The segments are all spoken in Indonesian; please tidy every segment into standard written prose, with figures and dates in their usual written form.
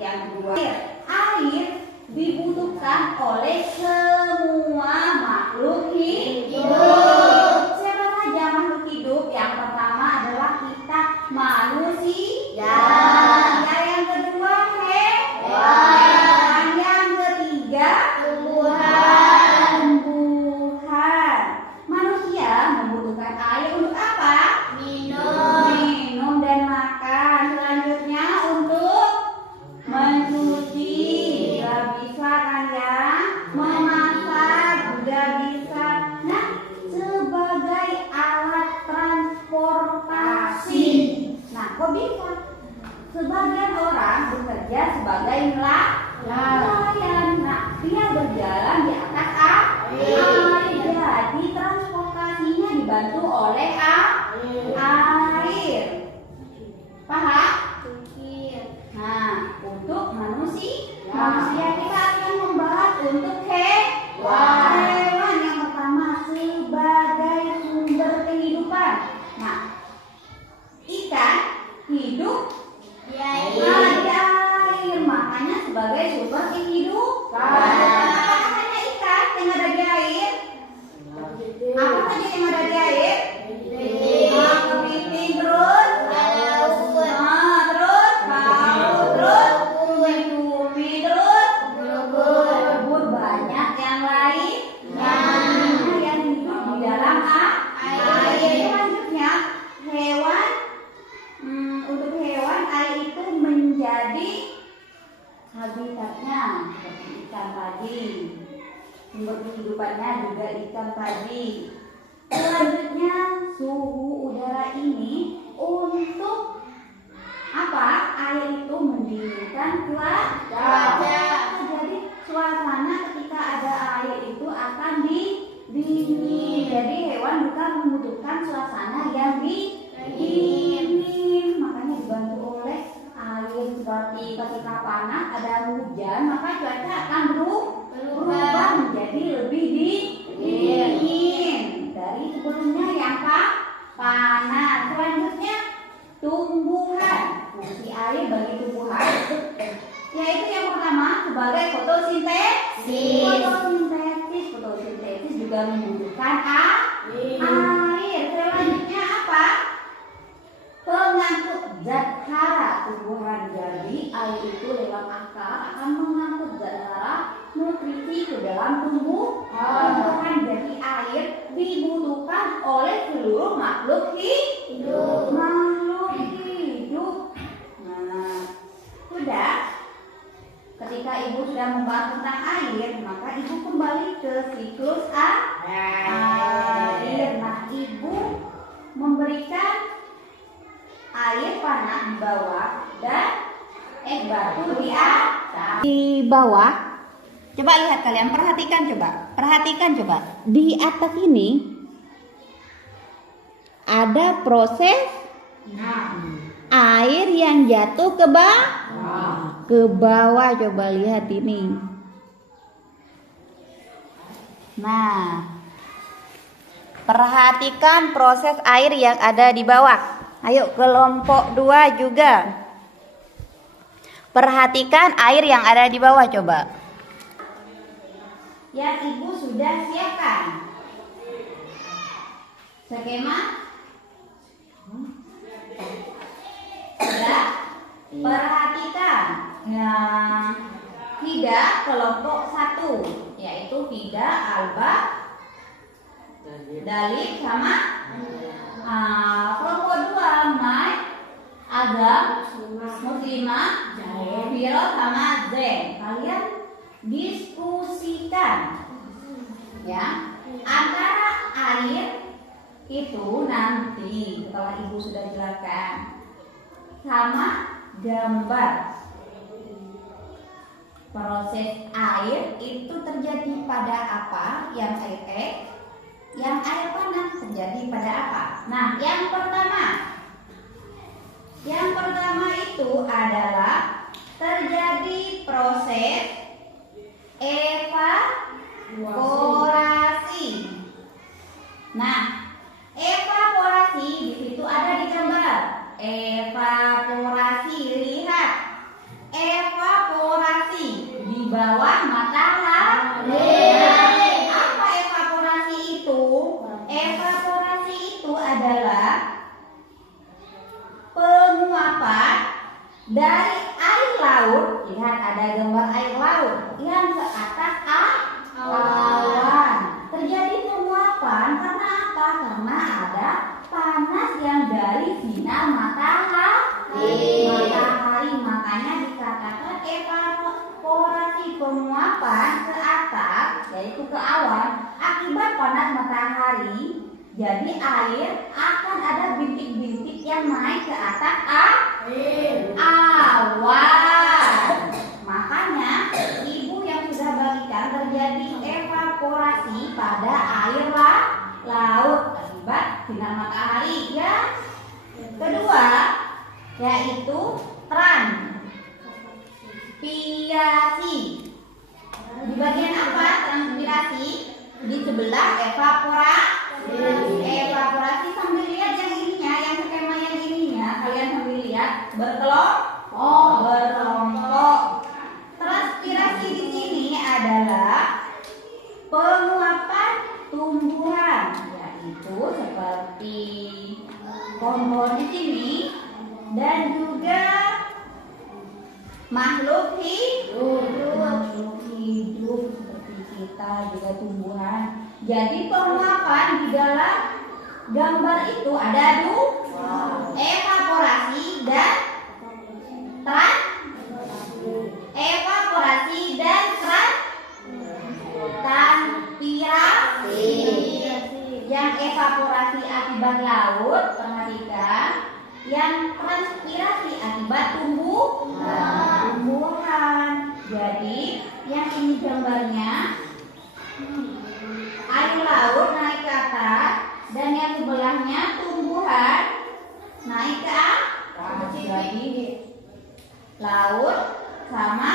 Yang kedua, air dibutuhkan oleh semua makhluk hidup. Siapa saja makhluk hidup? Yang pertama adalah kita manusia. Yang kedua, hewan. Yang ketiga, tumbuhan. Manusia membutuhkan air untuk apa? Minum dan makan. Selanjutnya untuk mencuci juga bisa kan ya, memasak juga bisa. Nah, sebagai alat transportasi. Nah, kok bisa? Sebagian orang bekerja sebagai nelayan. Nah, dia berjalan di atas air. Jadi transportasinya dibantu oleh air. Paham? Nah, untuk manusia kita akan membahas untuk hewan. Yang pertama sebagai sumber kehidupan. Nah, ikan hidup di air, makanya sebagai sumber kehidupan. Apakah hanya ikan yang ada di air? Apa saja yang ada di air? Kepiting, terus cumi, terus ubur, banyak yang lain yang hidup di dalam air. Selanjutnya hewan. Untuk hewan, air itu menjadi habitatnya seperti ikan tadi. Sumber kehidupannya juga ikan tadi. Selanjutnya suhu udara ini untuk apa? Air itu mendinginkan cuaca. Jadi suasana ketika ada air itu akan dingin. Jadi hewan juga membutuhkan suasana yang dingin. Makanya dibantu oleh air. Seperti ketika panas ada hujan, maka cuaca akan berubah menjadi lebih dingin dari sebelumnya yang panas. Selanjutnya tumbuhan. Fungsi air bagi tumbuhan yaitu yang pertama sebagai fotosintesis. Fotosintesis juga membutuhkan air. Selanjutnya apa? Pengangkut zat hara tumbuhan. Jadi air itu lewat akar akan mengangkut zat hara nutrisi ke dalam tumbuhan. Jadi air dibutuhkan oleh seluruh makhluk hidup. Nah, sudah. Ketika ibu sudah membahas tentang air, maka ibu kembali ke siklus air. Nah, ibu memberikan air panas di bawah dan es batu di atas. Di bawah, coba lihat kalian, perhatikan coba. Di atas ini ada proses air yang jatuh ke bawah. Coba lihat ini. Nah, perhatikan proses air yang ada di bawah. Ayo kelompok 2 juga. Perhatikan air yang ada di bawah coba. Yang ibu sudah siapkan skema. Sudah. Perhatikan yang tidak kelompok 1 yaitu tidak alba dalil sama kelompok 2 mai Adam muslimah Viro sama Zen. Kalian diskusikan ya antara air itu nanti setelah ibu sudah jelaskan sama gambar. Proses air itu terjadi pada apa? Yang air panas terjadi pada apa? Nah, yang pertama itu adalah terjadi proses evaporasi. Nah, evaporasi di situ ada di gambar. Evaporasi, lihat. bawah matahari. Apa evaporasi itu? Evaporasi itu adalah penguapan dari air laut. Lihat ada gambar air laut yang ke atas awan. Terjadi penguapan karena apa? Karena ada panas yang dari sinar matahari. Makanya dikatakan evaporasi, penguapan ke atas yaitu ke awan akibat panas matahari. Jadi air akan ada bintik-bintik yang naik ke atas awan. Makanya ibu yang sudah bagikan terjadi evaporasi pada air laut akibat sinar matahari ya. Kedua yaitu transpirasi. Di bagian apa transpirasi? Di sebelah evaporasi. Evaporasi sambil lihat yang ininya, yang skema yang ininya, kalian sambil lihat berkelompok. Transpirasi di sini adalah penguapan tumbuhan, yaitu seperti pohon di sini dan juga makhluk hidup seperti kita juga tumbuhan. Jadi penguapan di dalam gambar itu ada evaporasi dan transpirasi. Yang evaporasi akibat laut, perhatikan. Yang transpirasi akibat tumbuhan. Jadi yang ini gambarnya air laut naik ke atas dan yang sebelahnya tumbuhan naik ke atas. Jadi laut sama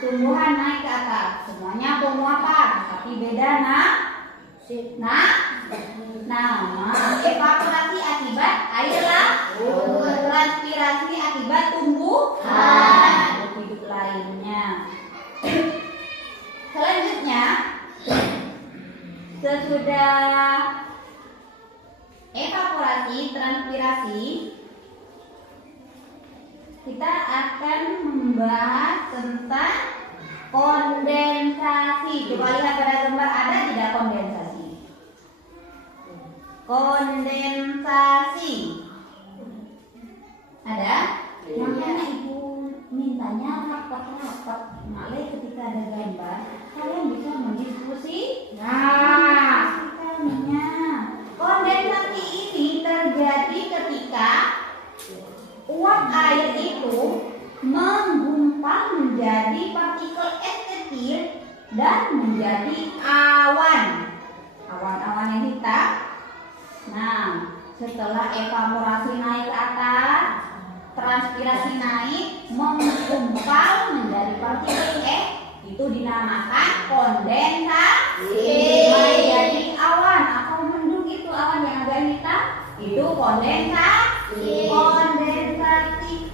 tumbuhan naik ke atas, semuanya penguapan, tapi beda nama. Evaporasi akibat air laut, transpirasi akibat tumbuhan hidup lainnya. Selanjutnya, sesudah evaporasi, transpirasi, kita akan membahas tentang kondensasi. Coba lihat pada gambar, ada tidak kondensasi? Kondensasi ada? Makanya ibu mintanya rapat-rapat. Malah ketika ada gambar, kalian bisa mendiskusi. Kondensasi ini terjadi ketika uap air itu menggumpal menjadi partikel es kecil dan menjadi awan. Awan-awan yang hitam. Nah, setelah evaporasi naik ke atas, transpirasi naik, menggumpal menjadi partikel es, itu dinamakan kondensasi. Menjadi awan atau mendung, itu awan yang agak hitam, itu kondensasi.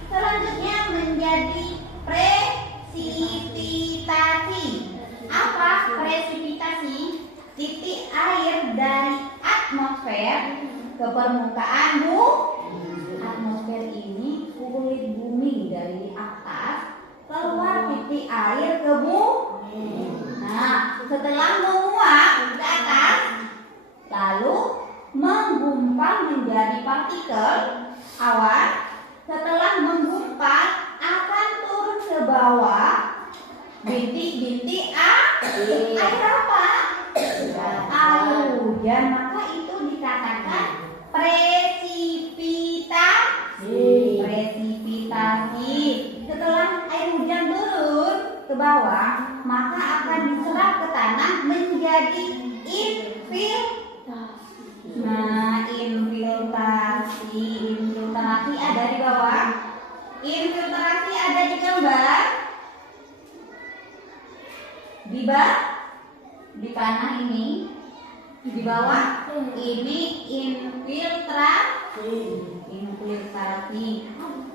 Selanjutnya menjadi presipitasi. Apa presipitasi? Titik air dari atmosfer ke permukaan bumi. Atmosfer ini kulit bumi, dari atas keluar titik air ke bumi. Nah, setelah menguap ke atas, lalu menggumpal menjadi partikel awan. Setelah menggumpal akan turun ke bawah bintik-bintik air apa? Air hujan. Maka itu dikatakan presipitasi. Setelah air hujan turun ke bawah, maka akan diserap ke tanah menjadi infiltrasi. Nah, infiltrasi ada di bawah. Infiltrasi ada di gambar. Di panah ini, di bawah ini infiltrasi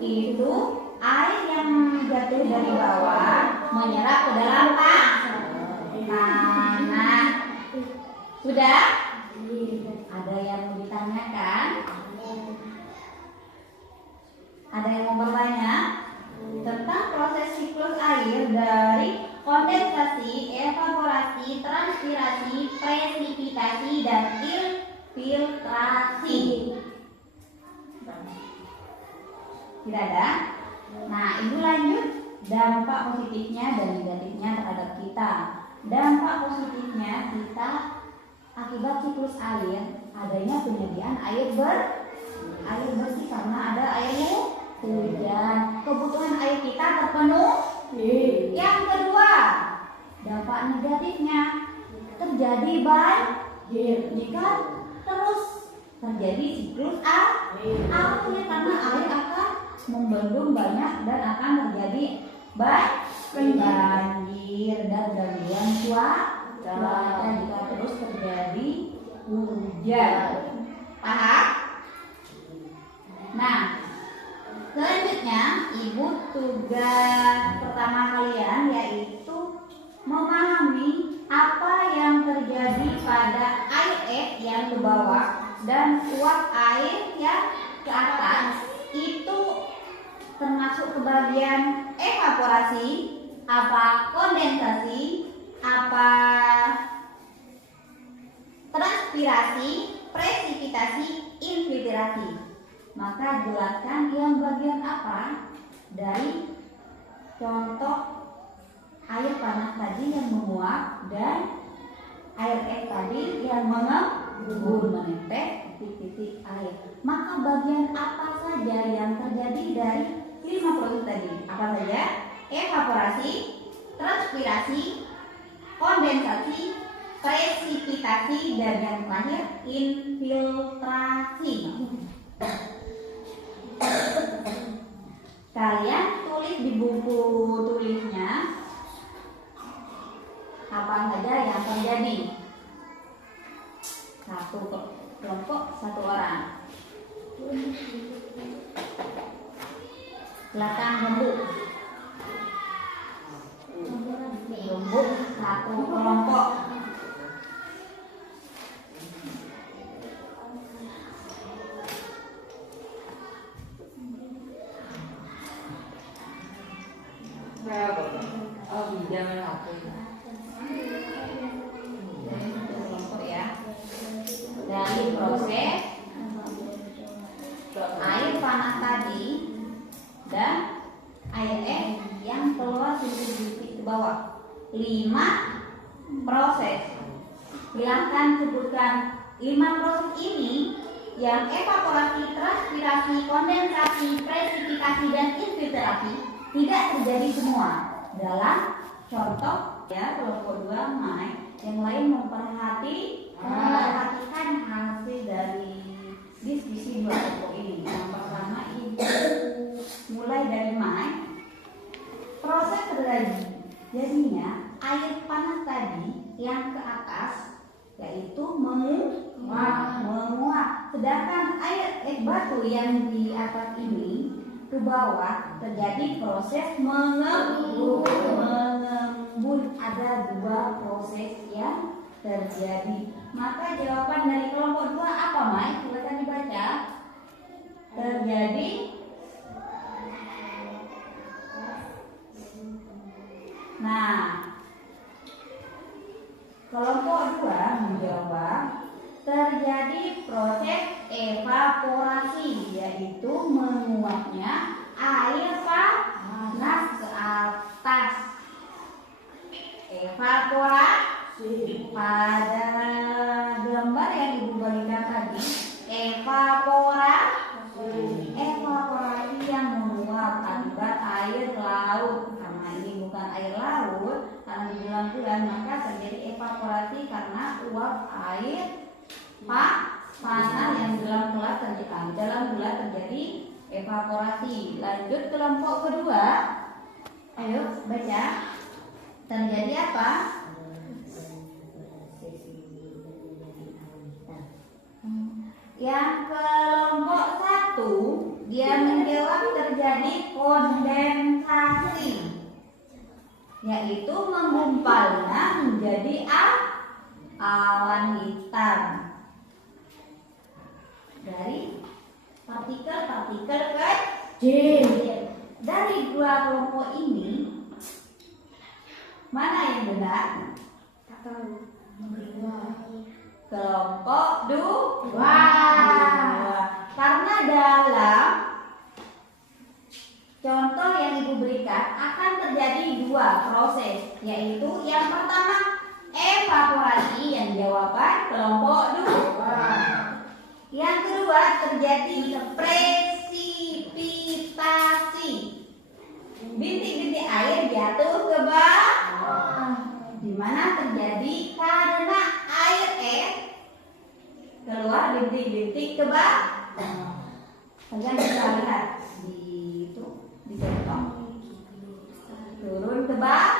itu air yang jatuh dari bawah menyerap ke dalam tanah. Sudah? Ada yang mau ditanyakan? Ada yang mau bertanya tentang proses siklus air dari kondensasi, evaporasi, transpirasi, presipitasi, dan infiltrasi? Tidak ada? Nah, ibu lanjut dampak positifnya dan negatifnya terhadap kita. Dampak positifnya kita akibat siklus air adanya penyediaan air bersih karena ada air hujan. Kebutuhan air kita terpenuhi. Yang kedua, dampak negatifnya terjadi banjir jika terus terjadi siklus air karena air akan membendung banyak dan akan terjadi banjir dan gangguan cuaca jika terus terjadi hujan. Paham? Nah, selanjutnya ibu tugas pertama kalian yaitu memahami apa yang terjadi pada air yang ke bawah dan uap air yang ke atas. Itu termasuk ke bagian evaporasi, apa kondensasi, apa transpirasi, presipitasi, infiltrasi. Maka jelaskan yang bagian apa dari contoh air panas tadi yang menguap dan air es tadi yang mengembun menempel titik-titik air. Maka bagian apa saja yang terjadi dari 5 proses tadi? Apa saja? Evaporasi, transpirasi, kondensasi, presipitasi, dan yang terakhir infiltrasi. Kalian tulis di buku tulisnya apa saja yang terjadi. Satu kelompok, satu orang. Belakang rembuk. Rembuk satu kelompok. Jangan HP. Kelompok ya. Dari proses air panas tadi dan air es yang keluar titik-titik ke bawah. 5 proses. Silahkan sebutkan 5 proses ini yang evaporasi, transpirasi, kondensasi, presipitasi, dan infiltrasi tidak terjadi semua dalam contoh ya kelompok 2 Mike. Yang lain memperhatikan hasil dari diskusi 2 kelompok ini. Yang pertama ibu mulai dari Mike. Proses terjadi jadinya air panas tadi yang ke atas yaitu menguap, sedangkan air batu yang di atas ini ke bawah terjadi proses mengembun. Ada 2 proses yang terjadi. Maka jawaban dari kelompok 2 apa, Mai? Silakan dibaca. Terjadi kelompok 2 menjawab terjadi proses evaporasi, yaitu menguapnya air panas ke atas. Evaporasi pada gambar yang ibu berikan tadi, evaporasi yang menguap akibat air laut. Karena ini bukan air laut, karena di bulan-bulan, maka terjadi evaporasi karena uap air panas yang dalam bulan terjadi evaporasi. Lanjut kelompok kedua, ayo baca. Terjadi apa? Yang kelompok 1 dia menjawab terjadi kondensasi, yaitu menggumpalnya menjadi awan hitam. Dari partikel-partikel kecil. Dari dua kelompok ini, mana yang benar? Kelompok dua. Karena dalam contoh yang Ibu berikan akan terjadi dua proses, yaitu yang pertama evaporasi yang jawaban kelompok dua. Yang kedua terjadi presipitasi. Bintik-bintik air jatuh ke bawah, di mana terjadi karena air keluar bintik-bintik ke bawah. Kalian bisa lihat di contoh turun ke bawah.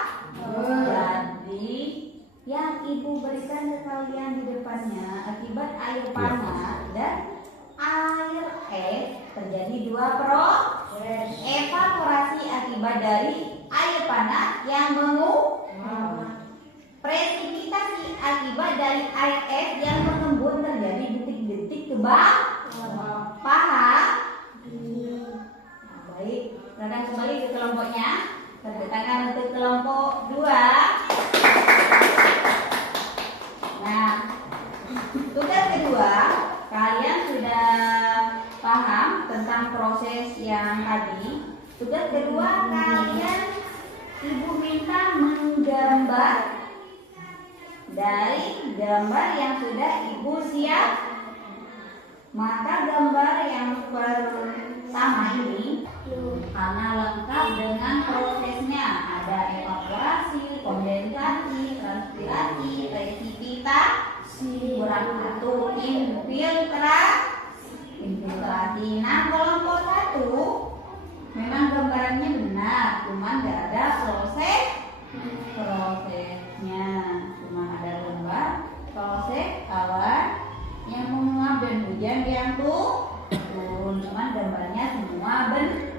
Jadi yang Ibu berikan ke kalian di depannya akibat air panas dan air terjadi dua proses. Evaporasi akibat dari air panas yang menguap. Presipitasi akibat dari air yang mengembun terjadi bintik-bintik ke bawah. Paham? Baik, silakan kembali ke kelompoknya. Tepuk tangan untuk kelompok dua. Nah, tugas kedua, kalian sudah paham tentang proses yang tadi. Tugas kedua, kalian Ibu minta menggambar dari gambar yang sudah Ibu siap. Maka gambar yang pertama ini karena lengkap dengan prosesnya, ada evaporasi, kondensasi, transpirasi, presipitasi, kurang satu infiltrasi. Nah, kelompok satu memang gambarannya benar, cuman nggak ada prosesnya, cuma ada gambar proses awan yang menguap dan hujan yang turun, cuman gambarnya semua benar.